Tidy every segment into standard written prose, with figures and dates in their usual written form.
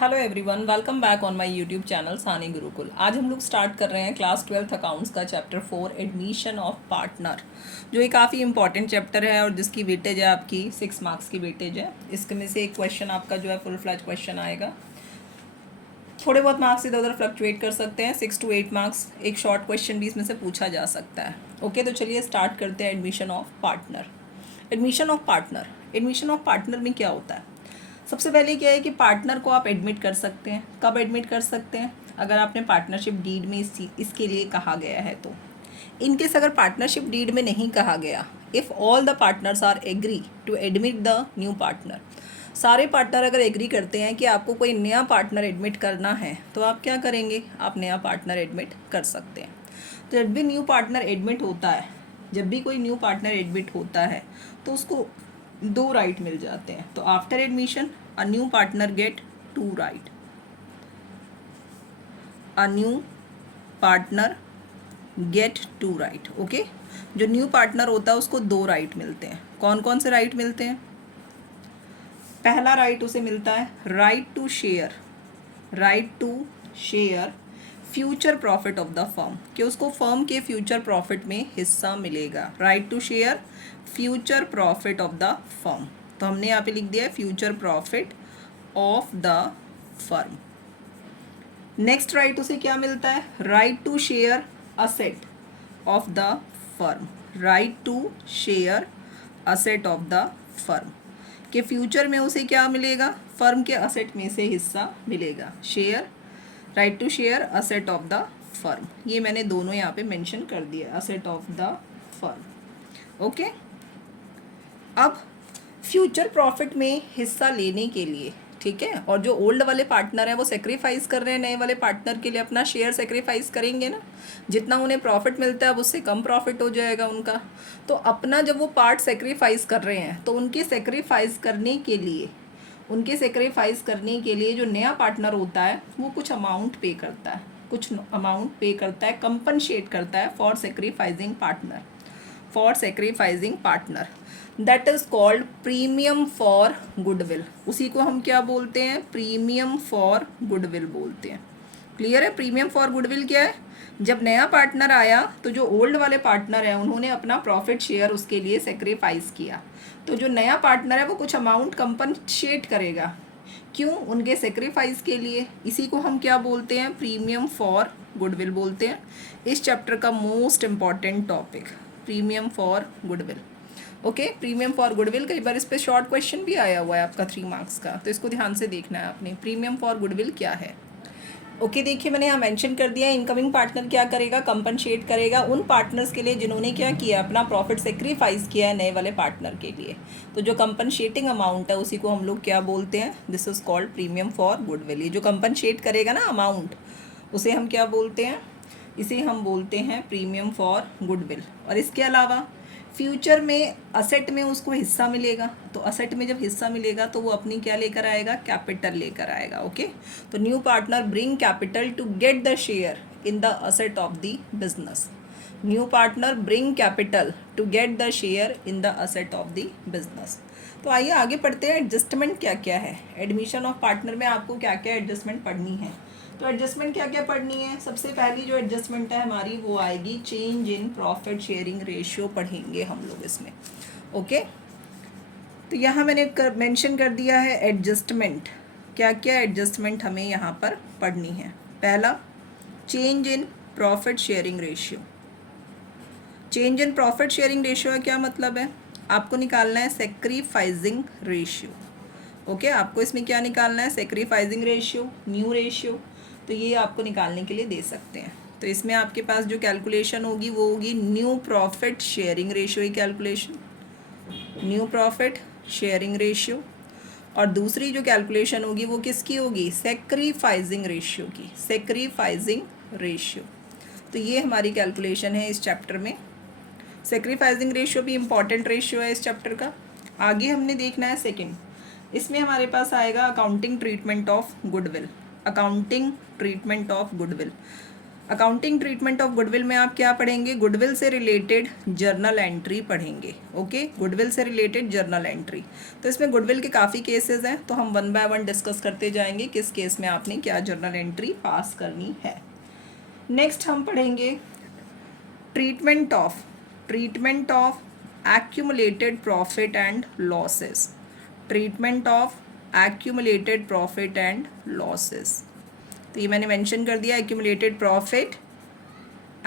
Hello everyone, welcome back on my YouTube channel सानी गुरुकुल। आज हम लोग स्टार्ट कर रहे हैं क्लास 12th अकाउंट्स का चैप्टर 4 एडमिशन ऑफ पार्टनर, जो एक काफ़ी इंपॉर्टेंट चैप्टर है और जिसकी वेटेज है आपकी 6 मार्क्स की वेटेज है। इसके में से एक क्वेश्चन आपका जो है फुल फ्लैज क्वेश्चन आएगा। थोड़े बहुत मार्क्स इधर उधर फ्लक्चुएट कर सकते हैं, 6 to 8 मार्क्स। एक शॉर्ट क्वेश्चन भी इसमें से पूछा जा सकता है। ओके, तो चलिए स्टार्ट करते हैं admission of partner. Admission of partner में क्या होता है? सबसे पहले क्या है कि पार्टनर को आप एडमिट कर सकते हैं। कब एडमिट कर सकते हैं? अगर आपने पार्टनरशिप डीड में इसके लिए कहा गया है तो। इनकेस अगर पार्टनरशिप डीड में नहीं कहा गया, if all the partners are agree to admit the new partner, सारे पार्टनर अगर एग्री करते हैं कि आपको कोई नया पार्टनर एडमिट करना है, तो आप क्या करेंगे? आप नया पार्टनर एडमिट कर सकते हैं। तो जब भी न्यू पार्टनर एडमिट होता है, जब भी कोई न्यू पार्टनर एडमिट होता है तो उसको 2 राइट मिल जाते हैं। तो after admission a new partner get 2 right. A new partner get 2 right. Okay, जो न्यू पार्टनर होता है उसको 2 राइट मिलते हैं। कौन कौन से राइट मिलते हैं? पहला राइट उसे मिलता है right to share future profit of the firm, कि उसको फर्म के फ्यूचर प्रॉफिट में हिस्सा मिलेगा। Right to share future profit of the firm, तो हमने यहाँ पे लिख दिया है future profit of the firm. Next right उसे क्या मिलता है? Right to share asset of the firm. Right to share asset of the firm, कि फ्यूचर में उसे क्या मिलेगा? फर्म के असेट में से हिस्सा मिलेगा। Share, right to share asset of the firm, ये मैंने दोनों यहाँ पे मेंशन कर दिया, asset of the firm. Okay, अब फ्यूचर प्रॉफिट में हिस्सा लेने के लिए, ठीक है, और जो ओल्ड वाले पार्टनर हैं वो सेक्रीफाइस कर रहे हैं नए वाले पार्टनर के लिए, अपना शेयर सेक्रीफाइस करेंगे ना। जितना उन्हें प्रॉफिट मिलता है अब उससे कम प्रॉफिट हो जाएगा उनका। तो अपना जब वो पार्ट सेक्रीफाइस कर रहे हैं तो उनके सेक्रीफाइस करने के लिए जो नया पार्टनर होता है वो कुछ अमाउंट पे करता है, कंपनसेट करता है for sacrificing partner. That is called premium for goodwill. उसी को हम क्या बोलते हैं? प्रीमियम फॉर गुडविल बोलते हैं। क्लियर है? प्रीमियम फॉर गुडविल क्या है? जब नया पार्टनर आया तो जो ओल्ड वाले पार्टनर है उन्होंने अपना प्रॉफिट शेयर उसके लिए सेक्रीफाइस किया, तो जो नया पार्टनर है वो कुछ अमाउंट कंपनसेट करेगा। क्यों? उनके सेक्रीफाइस के लिए। इसी को हम क्या बोलते हैं? प्रीमियम फॉर गुडविल बोलते हैं। इस चैप्टर का most important topic premium for goodwill. Okay, premium for goodwill, कई बार इस पर शॉर्ट क्वेश्चन भी आया हुआ है आपका 3 मार्क्स का, तो इसको ध्यान से देखना है आपने। प्रीमियम फॉर गुडविल क्या है? ओके, देखिए मैंने यहाँ मेंशन कर दिया, इनकमिंग पार्टनर क्या करेगा? कंपनसेट करेगा उन पार्टनर्स के लिए जिन्होंने क्या किया? अपना प्रॉफिट सेक्रीफाइस किया है नए वाले पार्टनर के लिए। तो जो कंपनसेटिंग अमाउंट है उसी को हम लोग क्या बोलते हैं? This is called premium for goodwill. ये जो कंपनसेट करेगा ना अमाउंट, उसे हम क्या बोलते हैं? इसे हम बोलते हैं प्रीमियम फॉर गुडविल। और इसके अलावा फ्यूचर में असेट में उसको हिस्सा मिलेगा, तो असेट में जब हिस्सा मिलेगा तो वो अपनी क्या लेकर आएगा? कैपिटल लेकर आएगा। ओके, तो new partner bring capital to get the share in the asset of the business. New partner bring capital to get the share in the asset of the business. तो आइए आगे पढ़ते हैं, एडजस्टमेंट क्या क्या है। एडमिशन ऑफ पार्टनर में आपको क्या क्या एडजस्टमेंट पढ़नी है? तो एडजस्टमेंट क्या क्या पढ़नी है? सबसे पहली जो एडजस्टमेंट है हमारी वो आएगी change in profit sharing ratio, पढ़ेंगे हम लोग इसमें। ओके, तो यहाँ मैंने मेंशन कर दिया है एडजस्टमेंट। क्या क्या एडजस्टमेंट हमें यहाँ पर पढ़नी है? पहला, change in profit sharing ratio. Change in profit sharing ratio का क्या मतलब है? आपको निकालना है सेक्रीफाइसिंग रेशियो। ओके, आपको इसमें क्या निकालना है? Sacrificing ratio, new ratio. तो ये आपको निकालने के लिए दे सकते हैं। तो इसमें आपके पास जो कैलकुलेशन होगी वो होगी न्यू प्रॉफिट शेयरिंग रेशियो की calculation, new profit sharing ratio. और दूसरी जो कैलकुलेशन होगी वो किसकी होगी? सेक्रीफाइसिंग रेशियो की, सेक्रीफाइसिंग रेशियो। तो ये हमारी कैलकुलेशन है इस चैप्टर में। सेक्रीफाइसिंग रेशियो भी इम्पॉर्टेंट रेशियो है इस चैप्टर का। आगे हमने देखना है सेकंड, इसमें हमारे पास आएगा accounting treatment of goodwill. Accounting treatment of goodwill. Accounting treatment of goodwill में आप क्या पढ़ेंगे, गुडविल से रिलेटेड जर्नल एंट्री पढ़ेंगे। ओके, गुडविल से रिलेटेड जर्नल एंट्री। तो इसमें गुडविल के काफ़ी केसेस हैं, तो हम वन बाय वन डिस्कस करते जाएंगे किस केस में आपने क्या जर्नल एंट्री पास करनी है। नेक्स्ट हम पढ़ेंगे treatment of accumulated profit and losses, treatment of accumulated profit and losses। तो ये मैंने मेंशन कर दिया accumulated profit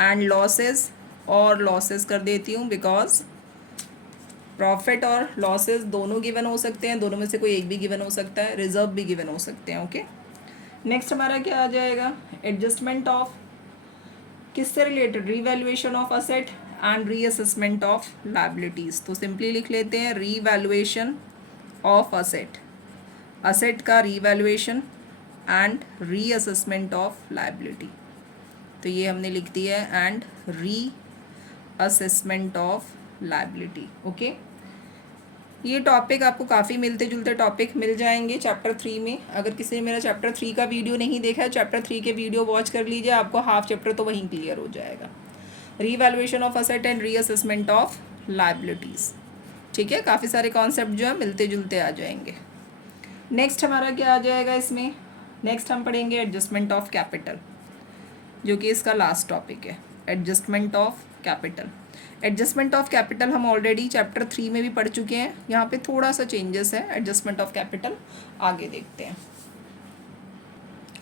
and losses, और losses कर देती हूँ बिकॉज प्रॉफिट और लॉसेस दोनों गिवन हो सकते हैं, दोनों में से कोई एक भी गिवन हो सकता है, रिजर्व भी गिवन हो सकते हैं। ओके, नेक्स्ट हमारा क्या आ जाएगा, एडजस्टमेंट ऑफ, किससे related, revaluation of asset and reassessment of liabilities. तो सिंपली लिख लेते हैं रीवैल्यूएशन ऑफ असेट, असेट का revaluation and reassessment of liability. तो ये हमने लिख दिया है and reassessment of liability. Okay, ये टॉपिक आपको काफ़ी मिलते जुलते टॉपिक मिल जाएंगे चैप्टर 3 में। अगर किसी ने मेरा चैप्टर 3 का वीडियो नहीं देखा है, चैप्टर 3 के वीडियो वॉच कर लीजिए, आपको हाफ चैप्टर तो वहीं क्लियर हो जाएगा। Revaluation of asset and reassessment of liabilities, ठीक है, काफ़ी सारे कॉन्सेप्ट जो है मिलते जुलते आ जाएंगे। नेक्स्ट हमारा क्या आ जाएगा इसमें, नेक्स्ट हम पढ़ेंगे एडजस्टमेंट ऑफ कैपिटल, जो कि इसका लास्ट टॉपिक है, adjustment of capital. Adjustment of capital हम ऑलरेडी चैप्टर 3 में भी पढ़ चुके हैं, यहाँ पे थोड़ा सा चेंजेस है एडजस्टमेंट ऑफ कैपिटल, आगे देखते हैं।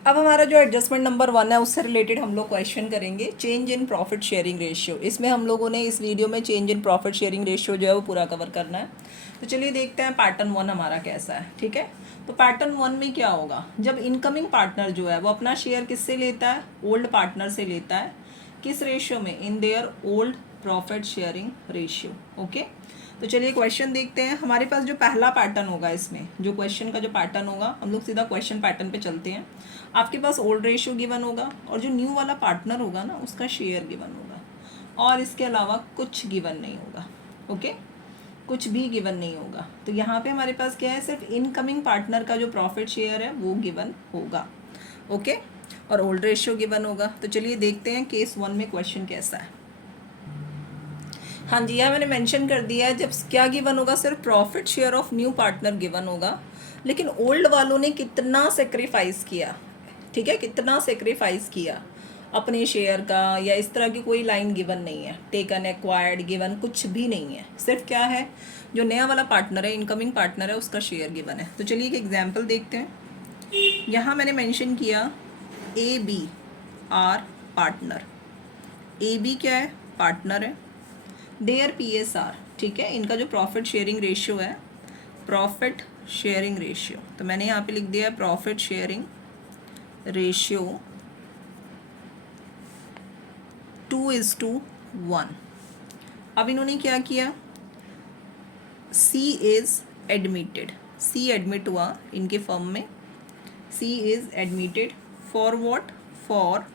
अब हमारा जो एडजस्टमेंट नंबर 1 है उससे रिलेटेड हम लोग क्वेश्चन करेंगे, change in profit sharing ratio. इसमें हम लोगों ने इस वीडियो में change in profit sharing ratio जो है वो पूरा कवर करना है। तो चलिए देखते हैं पैटर्न 1 हमारा कैसा है। ठीक है, तो पैटर्न 1 में क्या होगा, जब इनकमिंग पार्टनर जो है वो अपना शेयर किससे लेता है, ओल्ड पार्टनर से लेता है, किस रेशियो में, in their old profit sharing ratio. Okay, तो चलिए क्वेश्चन देखते हैं। हमारे पास जो पहला पैटर्न होगा, इसमें जो क्वेश्चन का जो पैटर्न होगा, हम लोग सीधा क्वेश्चन पैटर्न पे चलते हैं। आपके पास ओल्ड रेशियो गिवन होगा और जो न्यू वाला पार्टनर होगा ना उसका शेयर गिवन होगा, और इसके अलावा कुछ गिवन नहीं होगा। ओके, कुछ भी गिवन नहीं होगा। तो यहाँ पे हमारे पास क्या है, सिर्फ इनकमिंग पार्टनर का जो प्रॉफिट शेयर है वो गिवन होगा। ओके, और ओल्ड रेशियो गिवन होगा। तो चलिए देखते हैं केस 1 में क्वेश्चन कैसा है। हाँ जी, यहाँ मैंने मेंशन कर दिया है, जब क्या गिवन होगा, सिर्फ profit share of new partner given होगा, लेकिन ओल्ड वालों ने कितना सेक्रीफाइस किया, ठीक है, कितना सेक्रीफाइस किया अपने शेयर का, या इस तरह की कोई लाइन गिवन नहीं है, टेकन, एक्वायर्ड, गिवन कुछ भी नहीं है। सिर्फ क्या है, जो नया वाला पार्टनर है, इनकमिंग पार्टनर है, उसका शेयर गिवन है। तो चलिए एक एग्जाम्पल देखते हैं। यहाँ मैंने मेंशन किया A B are partner, A B क्या है, पार्टनर है, देयर PSR, ठीक है, इनका जो प्रॉफिट शेयरिंग रेशियो है, प्रॉफिट शेयरिंग रेशियो, तो मैंने यहाँ पे लिख दिया है प्रॉफिट शेयरिंग रेशियो 2:1। अब इन्होंने क्या किया, C is admitted, C admit हुआ इनके फर्म में, C is admitted for what, for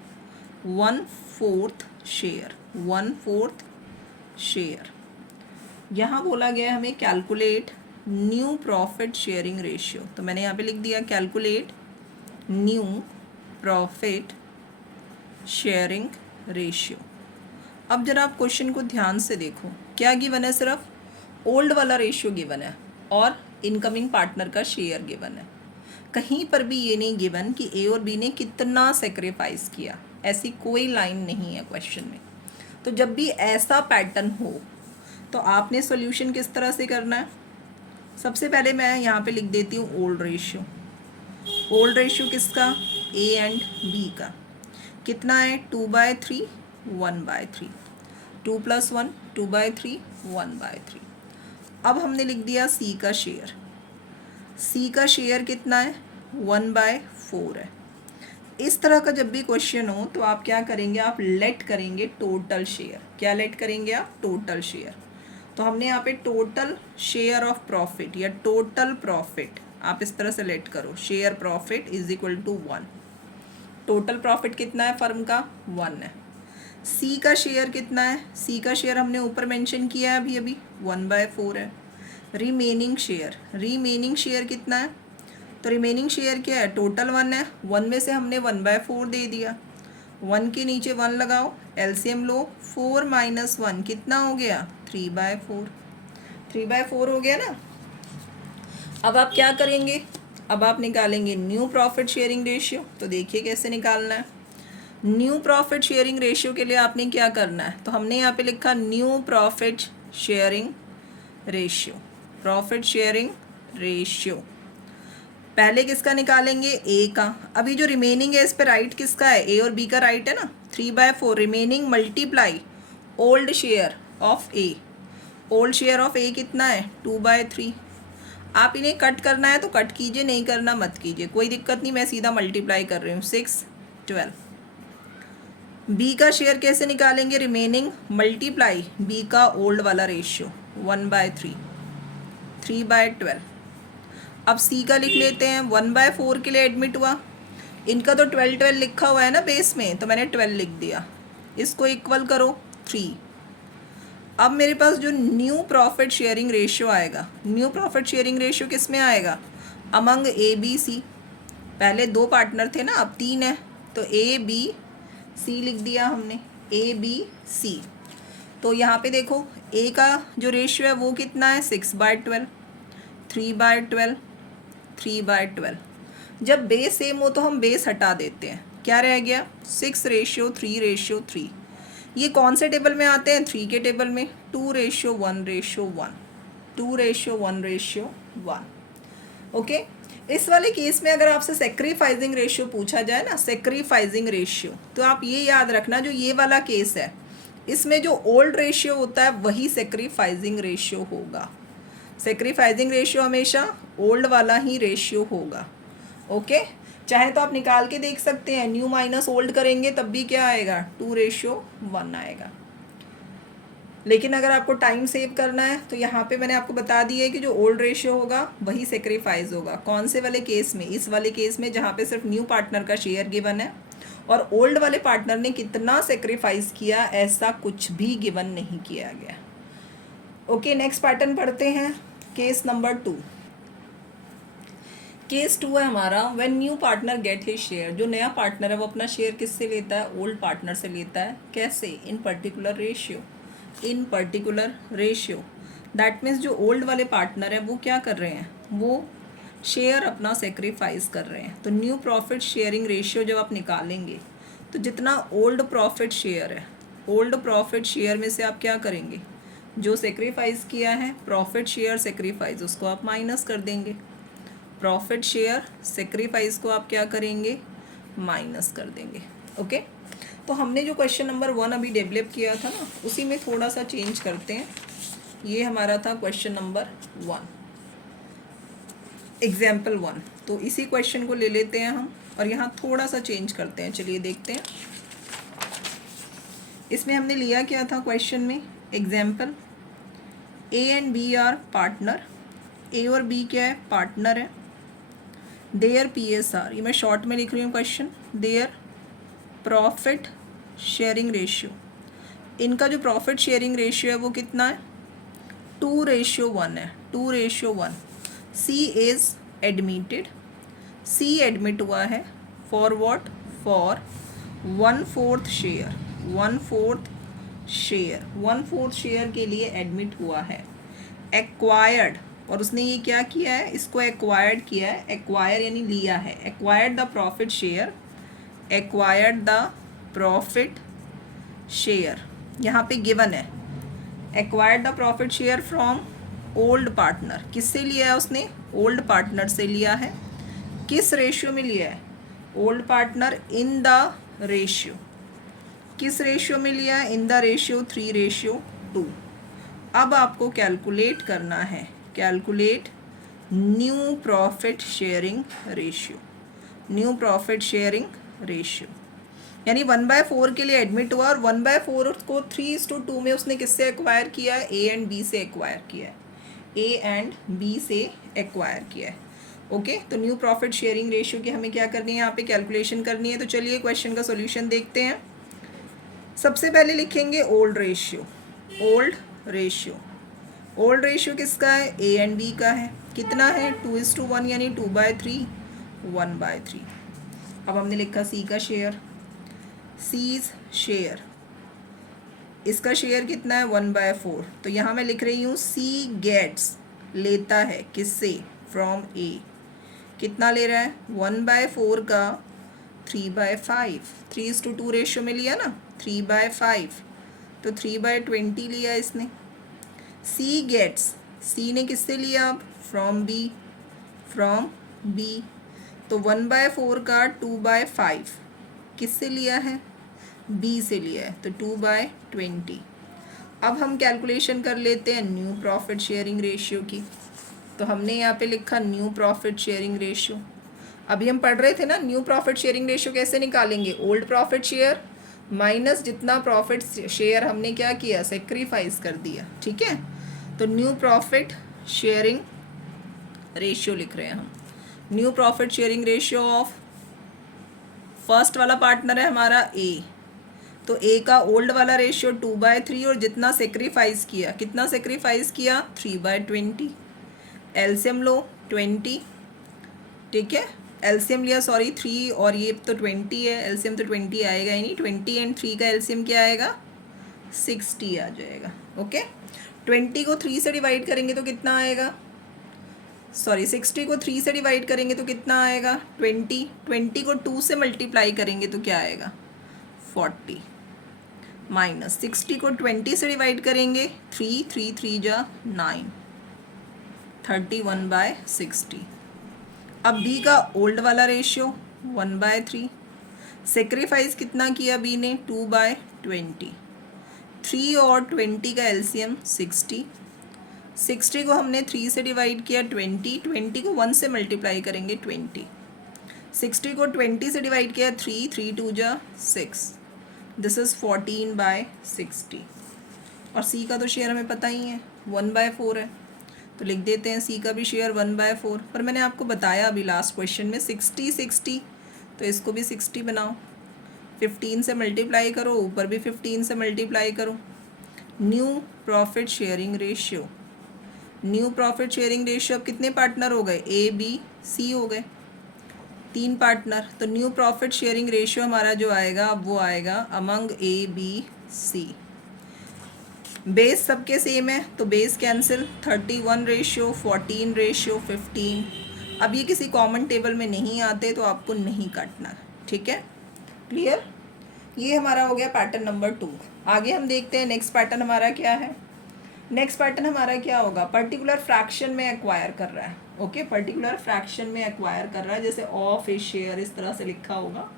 1/4 share, 1/4 share. यहाँ बोला गया हमें calculate new profit sharing ratio, तो मैंने यहाँ पे लिख दिया calculate new profit sharing ratio. अब जरा आप क्वेश्चन को ध्यान से देखो, क्या गिवन है, सिर्फ ओल्ड वाला रेशियो गिवन है और इनकमिंग पार्टनर का शेयर गिवन है। कहीं पर भी ये नहीं गिवन कि ए और बी ने कितना सेक्रीफाइस किया, ऐसी कोई लाइन नहीं है क्वेश्चन में। तो जब भी ऐसा पैटर्न हो तो आपने सॉल्यूशन किस तरह से करना है, सबसे पहले मैं यहाँ पे लिख देती हूँ ओल्ड रेशियो। ओल्ड रेशियो किसका, ए एंड बी का, कितना है, 2/3 1/3, 2 + 1 2/3 1/3। अब हमने लिख दिया सी का शेयर, सी का शेयर कितना है, 1/4 है। इस तरह का जब भी क्वेश्चन हो तो आप क्या करेंगे, आप लेट करेंगे टोटल शेयर। क्या लेट करेंगे आप, टोटल शेयर। तो हमने यहाँ पे टोटल शेयर ऑफ प्रॉफिट या टोटल प्रॉफिट, आप इस तरह से लेट करो, share profit is equal to 1। Total profit कितना है फर्म का, 1 है। सी का शेयर कितना है, सी का शेयर हमने ऊपर मेंशन किया है अभी 1/4 है। रिमेनिंग शेयर, रिमेनिंग शेयर कितना है, तो रिमेनिंग शेयर क्या है, टोटल 1 है, 1 में से हमने 1/4 दे दिया, 1 के नीचे 1 लगाओ, एलसीएम लो, 4 माइनस 1 कितना हो गया 3/4, 3/4 हो गया ना। अब आप क्या करेंगे, अब आप निकालेंगे न्यू प्रॉफिट शेयरिंग रेशियो। तो देखिए कैसे निकालना है। न्यू प्रॉफिट शेयरिंग रेशियो के लिए आपने क्या करना है, तो हमने यहाँ पे लिखा new profit sharing ratio, profit sharing ratio. पहले किसका निकालेंगे, ए का। अभी जो रिमेनिंग है इस पे राइट किसका है, ए और बी का राइट है ना। 3/4 remaining multiply old share of A, old share of A कितना है 2/3। आप इन्हें कट करना है तो कट कीजिए, नहीं करना मत कीजिए, कोई दिक्कत नहीं, मैं सीधा मल्टीप्लाई कर रही हूँ 6 12। बी का शेयर कैसे निकालेंगे, रिमेनिंग मल्टीप्लाई बी का ओल्ड वाला रेशियो 1/3, 3/12। अब सी का लिख लेते हैं, 1/4 के लिए एडमिट हुआ, इनका तो 12 लिखा हुआ है ना बेस में, तो मैंने 12 लिख दिया, इसको इक्वल करो 3। अब मेरे पास जो न्यू प्रॉफिट शेयरिंग रेशियो आएगा, न्यू प्रॉफिट शेयरिंग रेशियो किस में आएगा, अमंग ए बी सी। पहले 2 पार्टनर थे ना, अब 3 है, तो ए बी सी लिख दिया हमने, ए बी सी। तो यहाँ पे देखो ए का जो रेशियो है वो कितना है 6/12, 3/12, 3/12। जब बेस सेम हो तो हम बेस हटा देते हैं, क्या रह गया 6:3:3। ये कौन से टेबल में आते हैं, 3 के टेबल में, 2:1:1, 2:1:1। ओके। इस वाले केस में अगर आपसे सेक्रीफाइसिंग रेशियो पूछा जाए ना, सेक्रीफाइसिंग रेशियो, तो आप ये याद रखना, जो ये वाला केस है इसमें जो ओल्ड रेशियो होता है वही सेक्रीफाइसिंग रेशियो होगा। सेक्रीफाइसिंग रेशियो हमेशा ओल्ड वाला ही रेशियो होगा। ओके। चाहे तो आप निकाल के देख सकते हैं, न्यू माइनस ओल्ड करेंगे तब भी क्या आएगा 2:1 आएगा। लेकिन अगर आपको टाइम सेव करना है तो यहाँ पे मैंने आपको बता दिया है कि जो ओल्ड रेशियो होगा वही सेक्रीफाइस होगा। कौन से वाले केस में, इस वाले केस में जहाँ पे सिर्फ न्यू पार्टनर का शेयर गिवन है और ओल्ड वाले पार्टनर ने कितना सेक्रीफाइस किया, ऐसा कुछ भी गिवन नहीं किया गया। ओके, नेक्स्ट पैटर्न पढ़ते हैं, केस नंबर 2। केस 2 है हमारा, when new partner get his share. जो नया पार्टनर है वो अपना शेयर किससे लेता है, ओल्ड पार्टनर से लेता है। कैसे, इन particular ratio, in particular ratio. That means जो ओल्ड वाले पार्टनर है वो क्या कर रहे हैं, वो शेयर अपना सेक्रीफाइस कर रहे हैं। तो न्यू प्रॉफिट शेयरिंग रेशियो जब आप निकालेंगे तो जितना ओल्ड प्रॉफिट शेयर है, ओल्ड प्रॉफिट शेयर में से आप क्या करेंगे, जो सेक्रीफाइस किया है प्रॉफिट शेयर सेक्रीफाइस, उसको आप माइनस कर देंगे। प्रॉफिट शेयर सेक्रीफाइस को आप क्या करेंगे, माइनस कर देंगे। ओके। तो हमने जो क्वेश्चन नंबर 1 अभी डेवलप किया था ना, उसी में थोड़ा सा चेंज करते हैं। ये हमारा था क्वेश्चन नंबर 1, एग्जाम्पल 1। तो इसी क्वेश्चन को ले लेते हैं हम और यहाँ थोड़ा सा चेंज करते हैं। चलिए देखते हैं। इसमें हमने लिया क्या था क्वेश्चन में, example A and B are partner. A और बी क्या है, पार्टनर है। देयर PSR, ये मैं शॉर्ट में लिख रही हूँ question, their profit sharing ratio. इनका जो प्रॉफिट शेयरिंग रेशियो है वो कितना है, 2:1 है, 2:1। सी इज़ एडमिटेड, सी एडमिट हुआ है for what, for 1/4 share, 1/4 share, 1/4 share के लिए एडमिट हुआ है। एक्वायर्ड, और उसने ये क्या किया है, इसको एक्वायर्ड किया है, एक्वायर यानी लिया है। Acquired the profit share, acquired the profit share, यहाँ पे गिवन है acquired the profit share from old partner. किससे लिया है उसने, ओल्ड पार्टनर से लिया है। किस रेशियो में लिया है, old partner in the ratio, किस रेशियो में लिया है, इन द रेशियो 3:2। अब आपको कैलकुलेट करना है, calculate new profit sharing ratio, new profit sharing ratio. यानी 1/4 के लिए एडमिट हुआ और 1/4 को 3:2 में उसने किससे एक्वायर किया है, ए एंड बी से एक्वायर किया है, ए एंड बी से एक्वायर किया है। ओके। तो न्यू प्रॉफिट शेयरिंग रेशियो की हमें क्या करनी है, यहाँ पे कैलकुलेशन करनी है। तो चलिए क्वेश्चन का सोल्यूशन देखते हैं। सबसे पहले लिखेंगे old ratio, old ratio. Old ratio किसका है, ए एंड बी का है। कितना है, 2:1 यानी 2/3, 1/3। अब हमने लिखा सी का शेयर, सीज शेयर, इसका शेयर कितना है 1/4, तो यहाँ मैं लिख रही हूँ सी गेट्स, लेता है किससे, फ्रॉम ए, कितना ले रहा है 1/4 का 3/5, 3:2 रेशियो में लिया ना, 3/5, तो 3/20 लिया इसने। सी गेट्स, सी ने किससे लिया अब, फ्रॉम बी, फ्रॉम बी, तो 1/4 का 2/5 किससे लिया है, बी से लिया है, तो 2/20। अब हम कैलकुलेशन कर लेते हैं न्यू प्रॉफिट शेयरिंग रेशियो की। तो हमने यहाँ पे लिखा न्यू प्रॉफिट शेयरिंग रेशियो। अभी हम पढ़ रहे थे ना न्यू प्रॉफिट शेयरिंग रेशियो कैसे निकालेंगे, ओल्ड प्रॉफिट शेयर माइनस जितना प्रॉफिट शेयर हमने क्या किया, सेक्रीफाइस कर दिया, ठीक है। तो न्यू प्रॉफिट शेयरिंग रेशियो लिख रहे हैं हम। New profit sharing ratio of first वाला पार्टनर है हमारा ए, तो ए का ओल्ड वाला रेशियो 2/3 और जितना सेक्रीफाइस किया, कितना सेक्रीफाइस किया 3/20। एलसीएम लो 20, ठीक है, एलसीएम लिया सॉरी 3 और ये तो 20 है, एलसीएम तो 20 आएगा ही नहीं, 20 एंड 3 का एलसीएम क्या आएगा 60 आ जाएगा। ओके, 20 को 3 से डिवाइड करेंगे तो कितना आएगा, सॉरी 60 को 3 से डिवाइड करेंगे तो कितना आएगा 20, 20 को 2 से मल्टीप्लाई करेंगे तो क्या आएगा 40, माइनस 60 को 20 से डिवाइड करेंगे 3, 3 3 जा 9, 31/60। अब बी का ओल्ड वाला रेशियो 1/3, सेक्रीफाइस कितना किया बी ने 2/20, 3 और 20 का एलसीएम 60, 60 को हमने 3 से डिवाइड किया 20, 20 को 1 से मल्टीप्लाई करेंगे 20, 60 को 20 से डिवाइड किया 3, 3 2 जा 6, दिस इज़ 14/60। और सी का तो शेयर हमें पता ही है 1/4 है, तो लिख देते हैं सी का भी शेयर 1/4। पर मैंने आपको बताया अभी लास्ट क्वेश्चन में 60 60, तो इसको भी 60 बनाओ, 15 से मल्टीप्लाई करो, ऊपर भी 15 से मल्टीप्लाई करो। New profit sharing ratio, new profit sharing ratio अब कितने पार्टनर हो गए, ए बी सी हो गए, 3 पार्टनर। तो न्यू प्रॉफिट शेयरिंग रेशियो हमारा जो आएगा अब वो आएगा among A B C. Base सबके सेम है तो बेस कैंसिल, 31 रेशियो 14 रेशियो 15। अब ये किसी कॉमन टेबल में नहीं आते तो आपको नहीं काटना, ठीक है, क्लियर। ये हमारा हो गया पैटर्न नंबर 2। आगे हम देखते हैं नेक्स्ट पैटर्न हमारा क्या है। नेक्स्ट पैटर्न हमारा क्या होगा, पर्टिकुलर फ्रैक्शन में एक्वायर कर रहा है, ओके, पर्टिकुलर फ्रैक्शन में एक्वायर कर रहा है, जैसे ऑफ ए शेयर इस तरह से लिखा होगा,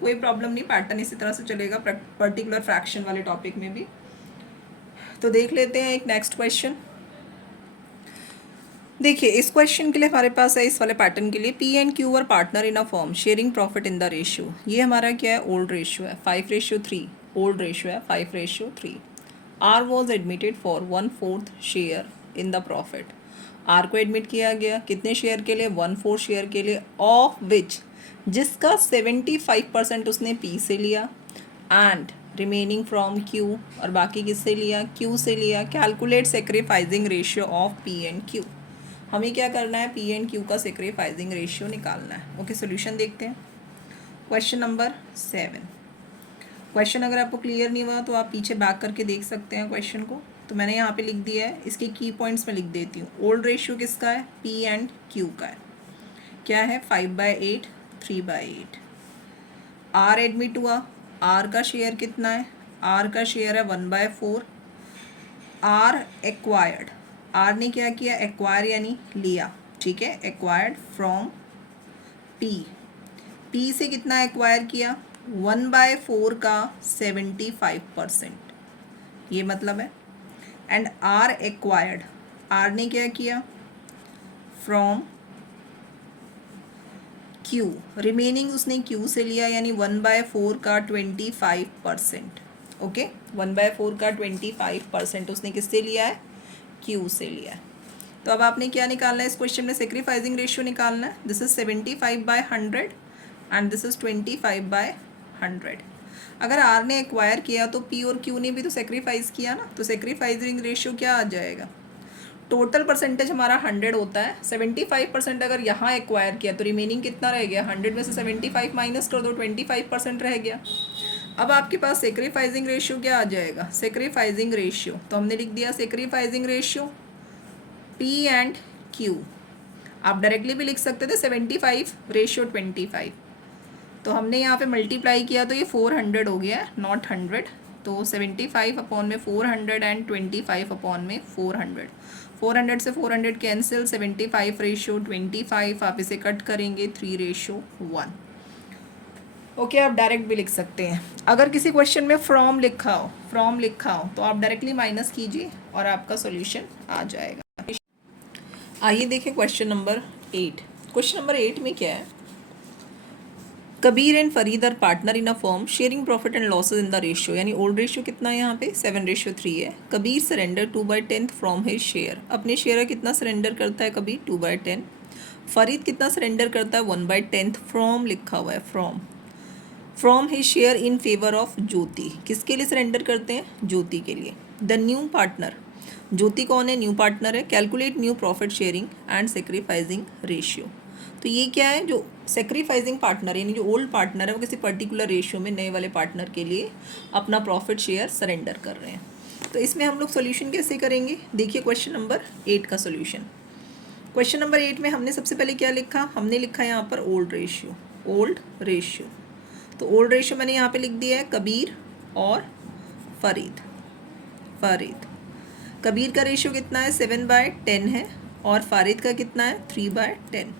कोई प्रॉब्लम नहीं, पैटर्न इसी तरह से चलेगा पर्टिकुलर फ्रैक्शन वाले टॉपिक में भी। तो देख लेते हैं एक नेक्स्ट क्वेश्चन। देखिए इस क्वेश्चन के लिए हमारे पास है, इस वाले पैटर्न के लिए P and Q R partner in a form sharing profit in the ratio. ये हमारा क्या है, ओल्ड रेशियो है 5:3, ओल्ड रेशियो है 5:3। R was admitted for 1/4 share in the profit. R को एडमिट किया गया कितने शेयर के लिए, 1/4 शेयर के लिए, ऑफ विच जिसका 75% उसने पी से लिया एंड रिमेनिंग फ्रॉम क्यू, और बाकी किससे लिया, क्यू से लिया। Calculate sacrificing ratio of P and Q. हमें क्या करना है, पी एंड क्यू का सेक्रीफाइजिंग रेशियो निकालना है। ओके, सोल्यूशन देखते हैं। Question number 7। क्वेश्चन अगर आपको क्लियर नहीं हुआ तो आप पीछे बैक करके देख सकते हैं क्वेश्चन को। तो मैंने यहाँ पे लिख दिया है, इसके की पॉइंट्स में लिख देती हूँ। ओल्ड रेशियो किसका है, पी एंड क्यू का है, क्या है 5/8 3/8। आर एडमिट हुआ, आर का शेयर कितना है, आर का शेयर है 1/4। आर एक्वायर्ड, आर ने क्या किया, एक्वायर यानी लिया, ठीक है, एक्वायर्ड फ्रॉम पी, पी से कितना एक्वायर किया 1/4 का 75%, ये मतलब है। एंड आर एक्वायर्ड, आर ने क्या किया फ्रॉम क्यू, रिमेनिंग उसने क्यू से लिया यानी 1/4 का 25%। ओके, 1/4 का 25% उसने किससे लिया है, क्यू से लिया है। तो अब आपने क्या निकालना है इस क्वेश्चन में, सेक्रीफाइजिंग रेशियो निकालना है। This is 75/100 and this is 25/100। अगर आर ने एक्वायर किया तो पी और क्यू ने भी तो सेक्रीफाइस किया ना, तो सेक्रीफाइजिंग रेशियो क्या आ जाएगा, टोटल परसेंटेज हमारा 100 होता है, 75% अगर यहाँ एक्वायर किया तो रिमेनिंग कितना रह गया, 100 में से 75 माइनस कर दो, 25% रह गया। अब आपके पास सेक्रीफाइसिंग रेशियो क्या आ जाएगा, सेक्रीफाइसिंग रेशियो, तो हमने लिख दिया sacrificing ratio P and Q. आप डायरेक्टली भी लिख सकते थे 75:25, तो हमने यहाँ पे मल्टीप्लाई किया तो ये 400 हो गया, नॉट 100। तो 75 अपॉन में 400 एंड 25 अपॉन में 400, 400 से 400 कैंसिल, 75:25 आप इसे कट करेंगे 3:1। ओके, आप डायरेक्ट भी लिख सकते हैं। अगर किसी क्वेश्चन में फ्रॉम लिखा हो तो आप डायरेक्टली माइनस कीजिए और आपका सॉल्यूशन आ जाएगा। आइए देखें क्वेश्चन नंबर 8। क्वेश्चन नंबर 8 में क्या है, Kabir and Farid are partner in a firm sharing profit and losses in the ratio, यानी ओल्ड रेशियो कितना है यहाँ पे 7:3 है। Kabir surrender 2/10 from his share, अपने शेयर का कितना सरेंडर करता है कबीर 2/10। फरीद कितना सरेंडर करता है 1/10 फ्रॉम लिखा हुआ है, from his share in favour of Jyoti, किसके लिए सरेंडर करते हैं, ज्योति के लिए। द न्यू पार्टनर, ज्योति कौन है, न्यू पार्टनर है। Calculate new profit sharing and sacrificing ratio, तो ये क्या है, जो सेक्रीफाइसिंग पार्टनर यानी जो ओल्ड पार्टनर है वो किसी पर्टिकुलर रेशियो में नए वाले पार्टनर के लिए अपना प्रॉफिट शेयर सरेंडर कर रहे हैं। तो इसमें हम लोग सोल्यूशन कैसे करेंगे, देखिए क्वेश्चन नंबर 8 का सोल्यूशन। क्वेश्चन नंबर 8 में हमने सबसे पहले क्या लिखा, हमने लिखा यहाँ पर ओल्ड रेशियो। तो ओल्ड रेशियो मैंने यहाँ पे लिख दिया है कबीर और फरीद। कबीर का रेशियो कितना है 7/10 है और फारिद का कितना है 3/10।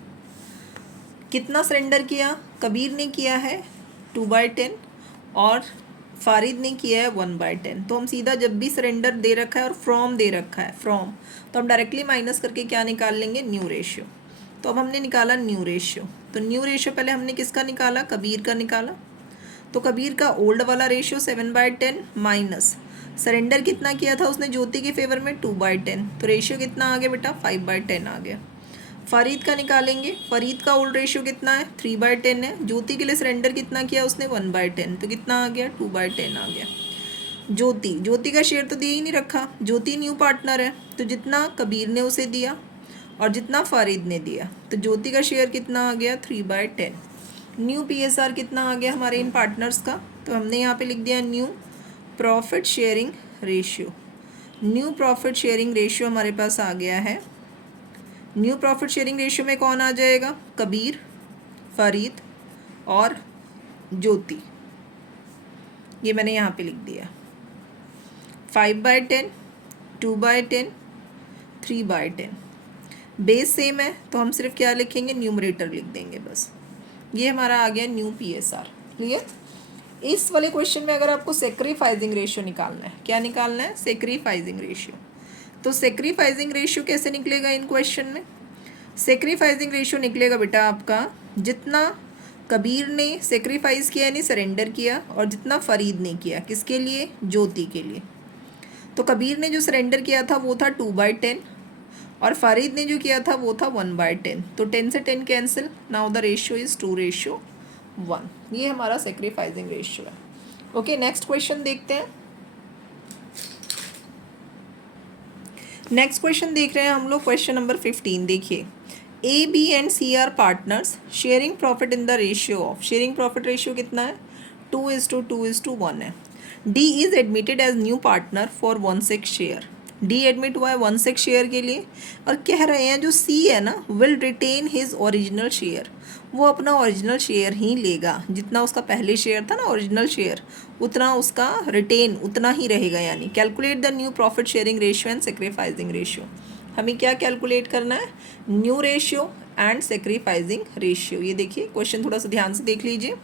कितना सरेंडर किया, कबीर ने किया है 2/10 और फारिद ने किया है 1/10। तो हम सीधा जब भी सरेंडर दे रखा है और फ्रॉम दे रखा है तो हम डायरेक्टली माइनस करके क्या निकाल लेंगे, न्यू रेशियो। तो अब हमने निकाला न्यू रेशियो, तो न्यू रेशियो पहले हमने किसका निकाला, कबीर का निकाला। तो कबीर का ओल्ड वाला रेशियो 7/10 माइनस सरेंडर कितना किया था उसने ज्योति के फेवर में 2/10, तो रेशियो कितना आ गया बेटा 5/10 आ गया। फरीद का निकालेंगे, फरीद का ओल्ड रेशियो कितना है 3/10 है, ज्योति के लिए सरेंडर कितना किया उसने 1/10, तो कितना आ गया 2/10 आ गया। ज्योति का शेयर तो दिया ही नहीं रखा, ज्योति न्यू पार्टनर है, तो जितना कबीर ने उसे दिया और जितना फरीद ने दिया, तो ज्योति का शेयर कितना आ गया 3/10। न्यू PSR कितना आ गया हमारे इन पार्टनर्स का, तो हमने यहाँ पे लिख दिया new profit sharing ratio. New profit sharing ratio हमारे पास आ गया है। न्यू प्रॉफिट शेयरिंग रेशियो में कौन आ जाएगा, कबीर, फरीद और ज्योति, ये मैंने यहाँ पे लिख दिया। 5/10, 2/10, 3/10। बेस सेम है तो हम सिर्फ क्या लिखेंगे, न्यूमरेटर लिख देंगे बस। ये हमारा आ गया न्यू PSR। क्लियर। इस वाले क्वेश्चन में अगर आपको सेक्रीफाइसिंग रेशियो निकालना है, क्या निकालना है, सेक्रीफाइसिंग रेशियो। तो सेक्रीफाइसिंग रेशियो कैसे निकलेगा इन क्वेश्चन में, सेक्रीफाइसिंग रेशियो निकलेगा बेटा आपका जितना कबीर ने सेक्रीफाइस किया यानी सरेंडर किया और जितना फरीद ने किया, किसके लिए, ज्योति के लिए। तो कबीर ने जो सरेंडर किया था वो था 2/10 और फरीद ने जो किया था वो था 1/10, तो 10 से 10 cancel, now the ratio is 2:1। ये हमारा सेक्रीफाइसिंग रेशियो है। ओके, नेक्स्ट क्वेश्चन देखते हैं। नेक्स्ट क्वेश्चन देख रहे हैं हम लोग, क्वेश्चन नंबर 15। देखिए, A, B and C are partners sharing profit in the ratio of, sharing profit ratio कितना है 2:2:1 है। D is admitted as new partner for 1/6 share, D admit हुआ है 1/6 शेयर के लिए और कह रहे हैं जो C है ना will retain his original share, वो अपना ओरिजिनल शेयर ही लेगा, जितना उसका पहले शेयर था ना ओरिजिनल शेयर उतना उसका रिटेन उतना ही रहेगा। यानी calculate the new profit sharing ratio and sacrificing ratio, हमें क्या कैलकुलेट करना है, new ratio and sacrificing ratio. ये देखिए क्वेश्चन थोड़ा सा ध्यान से देख लीजिए,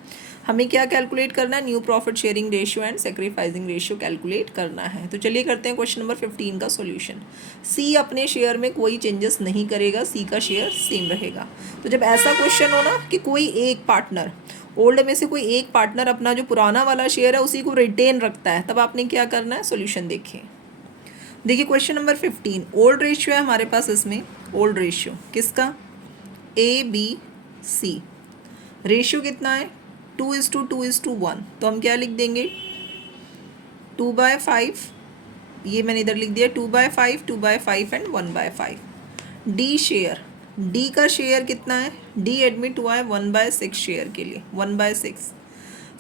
हमें क्या कैलकुलेट करना है, new profit sharing ratio and sacrificing ratio calculate करना है। तो चलिए करते हैं क्वेश्चन नंबर 15 का सॉल्यूशन। सी अपने शेयर में कोई चेंजेस नहीं करेगा, सी का शेयर सेम रहेगा। तो जब ऐसा क्वेश्चन हो ना कि कोई एक पार्टनर ओल्ड में से कोई एक पार्टनर अपना जो पुराना वाला शेयर है उसी को रिटेन रखता है, तब आपने क्या करना है, सॉल्यूशन देखिए। देखिए क्वेश्चन नंबर 15, ओल्ड रेशियो है हमारे पास, इसमें ओल्ड रेशियो किसका, ABC, रेशियो कितना है 2:2:1, तो हम क्या लिख देंगे 2/5, ये मैंने इधर लिख दिया 2/5, 2/5 एंड 1/5। डी शेयर, डी का शेयर कितना है, डी एडमिट हुआ है 1/6 शेयर के लिए 1/6।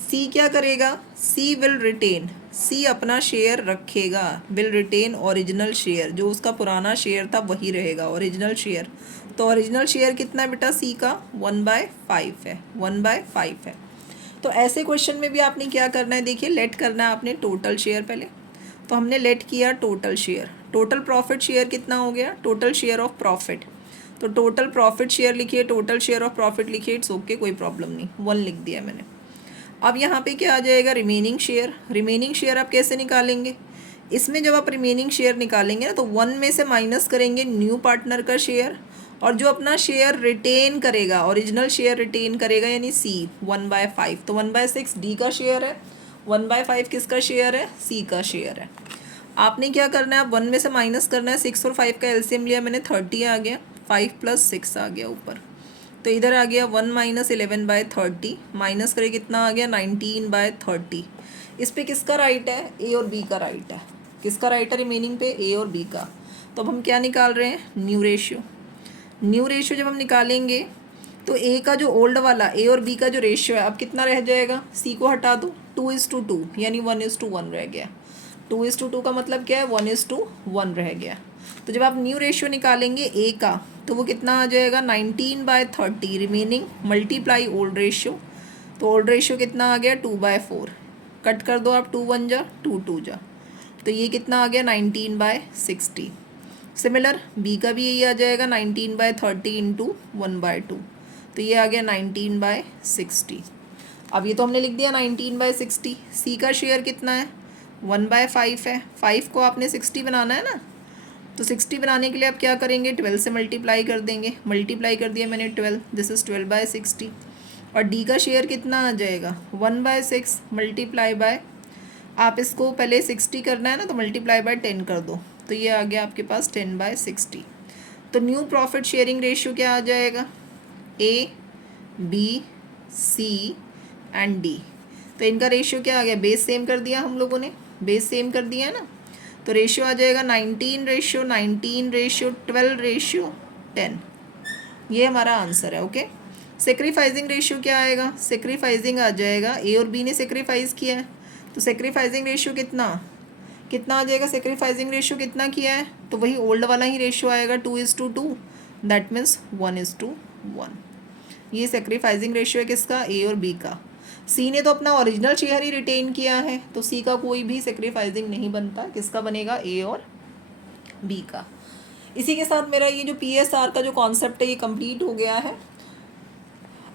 सी क्या करेगा, सी विल रिटेन, सी अपना शेयर रखेगा, विल रिटेन ओरिजिनल शेयर, जो उसका पुराना शेयर था वही रहेगा ओरिजिनल शेयर। तो ओरिजिनल शेयर कितना है बेटा सी का, 1/5 है, 1/5 है। तो ऐसे क्वेश्चन में भी आपने क्या करना है, देखिए लेट करना है आपने टोटल शेयर पहले। तो हमने लेट किया total share, total profit share कितना हो गया, टोटल शेयर ऑफ प्रॉफिट। तो टोटल प्रॉफिट शेयर लिखिए, टोटल शेयर ऑफ प्रॉफिट लिखिए, इट्स ओके, कोई प्रॉब्लम नहीं, 1 लिख दिया मैंने। अब यहाँ पे क्या आ जाएगा, रिमेनिंग शेयर। रिमेनिंग शेयर आप कैसे निकालेंगे, इसमें जब आप रिमेनिंग शेयर निकालेंगे ना तो 1 में से माइनस करेंगे न्यू पार्टनर का शेयर, और जो अपना शेयर रिटेन करेगा, ओरिजिनल शेयर रिटेन करेगा यानी सी, 1/5। तो 1/6 डी का शेयर है, 1/5 किसका शेयर है, सी का शेयर है। आपने क्या करना है, अब 1 में से माइनस करना है, 6 और 5 का एलसीएम लिया मैंने, 30 आ गया, 5 + 6 आ गया ऊपर। तो इधर आ गया 1 - 11/30, माइनस करे कितना आ गया, 19/30। इस पे किसका राइट है, ए और बी का राइट है। किसका राइट है रिमेनिंग पे, ए और बी का। तो अब हम क्या निकाल रहे हैं, न्यू रेशियो। न्यू रेशियो जब हम निकालेंगे तो ए का जो ओल्ड वाला, ए और बी का जो रेशियो है अब कितना रह जाएगा, सी को हटा दो, 2:2 यानी 1:1 रह गया। 2:2 का मतलब क्या है, 1:1 रह गया। तो जब आप न्यू रेशियो निकालेंगे ए का तो वो कितना आ जाएगा, 19/30 रिमेनिंग मल्टीप्लाई ओल्ड रेशियो। तो ओल्ड रेशियो कितना आ गया, 2/4। कट कर दो आप, 2 × 1 = 2, 2 × तो ये कितना आ गया, 19/60। सिमिलर बी का भी यही आ जाएगा, 19/30 × 1/2। तो ये आ गया 19/60। अब ये तो हमने लिख दिया 19/60। सी का शेयर कितना है, 1/5 है, 5 को आपने 60 बनाना है ना, तो 60 बनाने के लिए आप क्या करेंगे, 12 से मल्टीप्लाई कर देंगे। मल्टीप्लाई कर दिया मैंने 12, दिस इज़ 12/60। और डी का शेयर कितना आ जाएगा, 1/6 मल्टीप्लाई बाय, आप इसको पहले 60 करना है ना तो मल्टीप्लाई बाय 10 कर दो, तो ये आ गया आपके पास 10/60। तो न्यू प्रॉफिट शेयरिंग रेशियो क्या आ जाएगा, A B C and D. तो इनका रेशियो क्या आ गया, बेस सेम कर दिया हम लोगों ने, बेस सेम कर दिया है ना। तो रेशियो आ जाएगा 19:19:12:10। ये हमारा आंसर है, ओके। सेक्रीफाइजिंग रेशियो क्या आएगा, सेक्रीफाइजिंग आ जाएगा, ए और बी ने सेक्रीफाइस किया है तो सेक्रीफाइजिंग रेशियो कितना कितना आ जाएगा, सेक्रीफाइजिंग रेशियो कितना किया है, तो वही ओल्ड वाला ही रेशियो आएगा, 2:2, दैट मीन्स 1:1। ये सेक्रीफाइजिंग रेशियो है किसका, ए और बी का। सी ने तो अपना ओरिजिनल शेयर ही रिटेन किया है तो सी का कोई भी सेक्रीफाइजिंग नहीं बनता, किसका बनेगा, ए और बी का। इसी के साथ मेरा ये जो PSR का जो कॉन्सेप्ट है ये कंप्लीट हो गया है।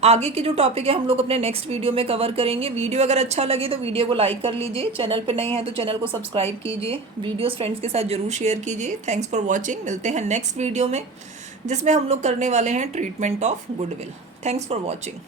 आगे के जो टॉपिक है हम लोग अपने नेक्स्ट वीडियो में कवर करेंगे। वीडियो अगर अच्छा लगे तो वीडियो को लाइक कर लीजिए, चैनल पे नए हैं तो चैनल को सब्सक्राइब कीजिए, वीडियोस फ्रेंड्स के साथ जरूर शेयर कीजिए। थैंक्स फॉर वॉचिंग, मिलते हैं नेक्स्ट वीडियो में जिसमें हम लोग करने वाले हैं treatment of goodwill. Thanks for watching.